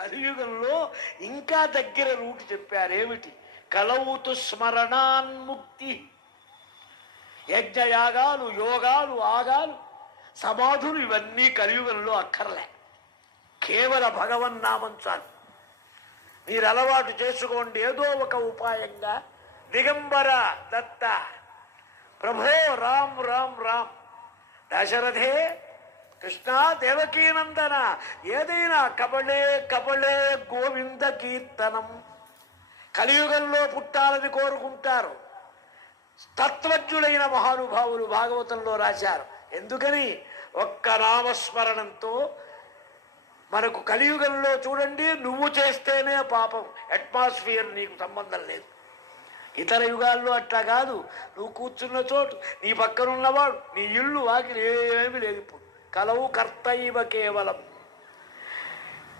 కలియుగంలో ఇంకా దగ్గర రూట్ చెప్పారు. ఏమిటి? కలవుతు స్మరణాన్ముక్తి. యజ్ఞయాగాలు, యోగాలు, ఆగాలు, సమాధులు ఇవన్నీ కలియుగంలో అక్కర్లే. కేవల భగవన్నామం చాలు. మీరు అలవాటు చేసుకోండి ఏదో ఒక ఉపాయంగా. దిగంబర దత్త, ప్రభో రామ్ రామ్ రామ్, దశరథే కృష్ణ దేవకీనందన, ఏదైనా కబళే కబళే గోవింద కీర్తనం. కలియుగంలో పుట్టాలని కోరుకుంటారు. తత్వజ్ఞులైన మహానుభావులు భాగవతంలో రాశారు. ఎందుకని? ఒక్క నామస్మరణంతో మనకు కలియుగంలో చూడండి, నువ్వు చేస్తేనే పాపం, అట్మాస్ఫియర్ నీకు సంబంధం లేదు. ఇతర యుగాల్లో అట్లా కాదు. నువ్వు కూర్చున్న చోటు, నీ పక్కనున్నవాడు, నీ ఇల్లు, వాకిలి ఏమీ లేదు. ఇప్పుడు కలవు కర్తైవ కేవలం.